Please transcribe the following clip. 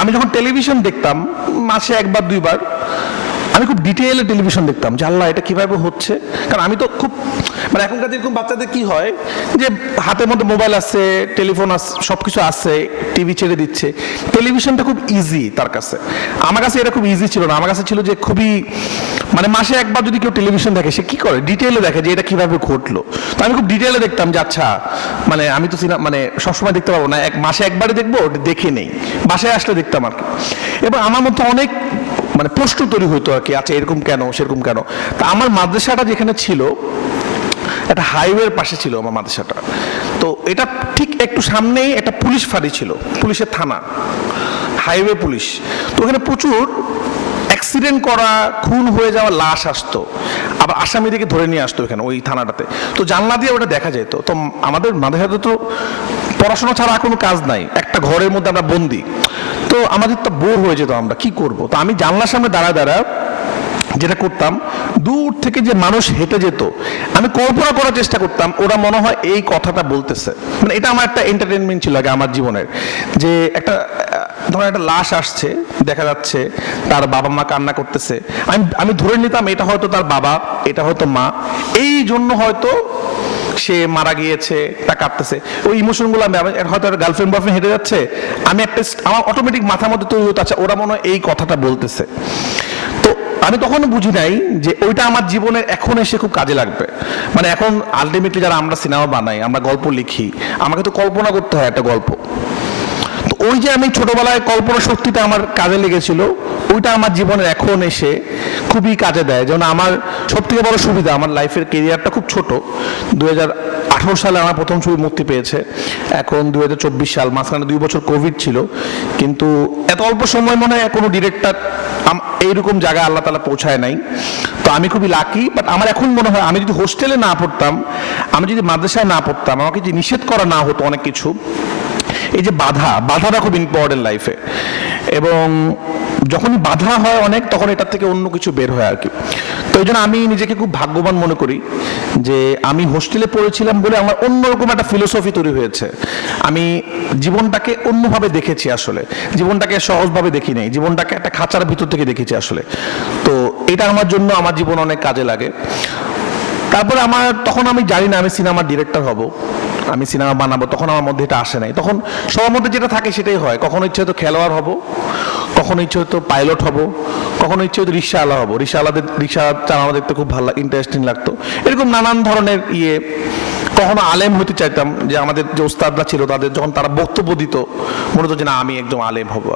আমি যখন টেলিভিশন দেখতাম মাসে একবার দুইবার আমি খুব ডিটেইলে টেলিভিশন দেখতাম যে আল্লাহ, এটা কীভাবে হচ্ছে? কারণ আমি তো খুব মানে এখনকার যেরকম বাচ্চাদের কি হয় যে হাতের মধ্যে মোবাইল আছে টেলিফোন আছে সব কিছু আছে টিভি ছেড়ে দিচ্ছে। টেলিভিশনটা খুব ইজি তার কাছে। আমার কাছে এটা খুব ইজি ছিল না। আমার কাছে ছিল যে খুবই মানে মাসে একবার যদি কেউ টেলিভিশন দেখে, সে কি করে? ডিটেলে দেখে যে এটা কীভাবে ঘটলো। তো আমি খুব ডিটেলে দেখতাম যে আচ্ছা মানে আমি তো সিনেমা মানে সবসময় দেখতে পারব না। এক, মাসে একবারই দেখব দেখে নেই। বাসায় আসলে দেখতাম আর কি। এবং আমার মধ্যে অনেক মানে প্রশ্ন তৈরি হইতো আর কি আচ্ছা এরকম কেন, সেরকম কেন? তা আমার মাদ্রাসাটা যেখানে ছিল, একটা হাইওয়ের পাশে ছিল আমার মাদ্রাসাটা। তো এটা ঠিক একটু সামনেই একটা পুলিশ ফাঁড়ি ছিল, পুলিশের থানা হাইওয়ে পুলিশ। তো ওখানে প্রচুর অ্যাক্সিডেন্ট করা, খুন হয়ে যাওয়া লাশ আসতো। আবার আসামিদেরকে ধরে নিয়ে আসতো এখানে ওই থানাটাতে। তো জানলা দিয়ে ওটা দেখা যেত। তো আমাদের মাদ্রাসাতে তো পড়াশোনা ছাড়া কোনো কাজ নাই। একটা ঘরের মধ্যে আমরা বন্দি। তো আমাদের তো বোর হয়ে যেত আমরা, কি করব? তো আমি জানলার সামনে দাঁড়া দাঁড়া যেটা করতাম, দূর থেকে যে মানুষ হেঁটে যেত, আমি কল্পনা করার চেষ্টা করতাম, ওরা মনে হয় এই কথাটা বলতেছে। মানে এটা আমার একটা এন্টারটেনমেন্ট ছিল আগে আমার জীবনের, যে একটা ধরো একটা লাশ আসছে, দেখা যাচ্ছে তার বাবা মা কান্না করতেছে, আমি আমি ধরে নিতাম এটা হয়তো তার বাবা, এটা হয়তো মা, এই জন্য হয়তো সে মারা গিয়েছে, তা কাঁদতেছে ওই ইমোশনগুলো আমি হয়তো গার্লফ্রেন্ড বয়ফ্রেন্ড হেঁটে যাচ্ছে, আমি একটা আমার অটোমেটিক মাথার মধ্যে তৈরি হতো আচ্ছা ওরা মনে হয় এই কথাটা বলতেছে। তো আমি তখনও বুঝি নাই যে ওইটা আমার জীবনের এখন এসে খুব কাজে লাগবে। মানে এখন আলটিমেটলি যারা আমরা সিনেমা বানাই, আমরা গল্প লিখি, আমাকে তো কল্পনা করতে হয় একটা গল্প। তো ওই যে আমি ছোটবেলায় কল্পনা শক্তিটা আমার কাজে লেগেছিল ওইটা আমার জীবনের এখন এসে খুবই কাজে দেয়। যেমন আমার সব থেকে বড় সুবিধা আমার লাইফের কেরিয়ারটা খুব ছোট। দু আঠারো সালে আমার প্রথম ছবি মুক্তি পেয়েছে। এখন দু হাজার চব্বিশ সাল মাঝখানে দুই বছর কোভিড ছিল। কিন্তু এত অল্প সময় মনে হয় কোনো ডিরেক্টর এইরকম জায়গায় আল্লাহ তালা পৌঁছায় নাই। তো আমি খুবই লাকি বাট আমার এখন মনে হয় আমি যদি হোস্টেলে না পড়তাম, আমি যদি মাদ্রাসায় না পড়তাম, আমাকে যদি নিষেধ করা না হতো অনেক কিছু, এই যে বাধা, বাধাটা খুব ইম্পর্টেন্ট লাইফে এবং যখনই বাধা হয় অনেক, তখন এটার থেকে অন্য কিছু বের হয় আর কি তো এই জন্য আমি নিজেকে খুব ভাগ্যবান মনে করি যে আমি হোস্টেলে পড়েছিলাম বলে আমার অন্যরকম একটা ফিলোসফি তৈরি হয়েছে। আমি জীবনটাকে অন্যভাবে দেখেছি আসলে। জীবনটাকে সহজভাবে দেখি নাই। জীবনটাকে একটা খাঁচার ভিতর থেকে দেখেছি আসলে। তো এটা আমার জন্য আমার জীবন অনেক কাজে লাগে। তারপরে আমার, তখন আমি জানি না আমি সিনেমার ডিরেক্টর হব, আমি সিনেমা বানাবো, তখন আমার মধ্যে এটা আসে নাই। তখন সবার মধ্যে যেটা থাকে সেটাই হয়। কখনো ইচ্ছে হয়তো খেলোয়াড় হব কখনো ইচ্ছে হয়তো পাইলট হব কখনো ইচ্ছে হয়তো রিক্সা আলা হব রিক্সা আলাদের রিক্সা চালানো দেখতে খুব ভালো ইন্টারেস্টিং লাগতো এরকম নানান ধরনের ইয়ে কখনো আলেম হতে চাইতাম যে আমাদের যে ওস্তাদরা ছিল তাদের, যখন তারা বক্তব্য দিত, মনে হতো যে না, আমি একদম আলেম হব।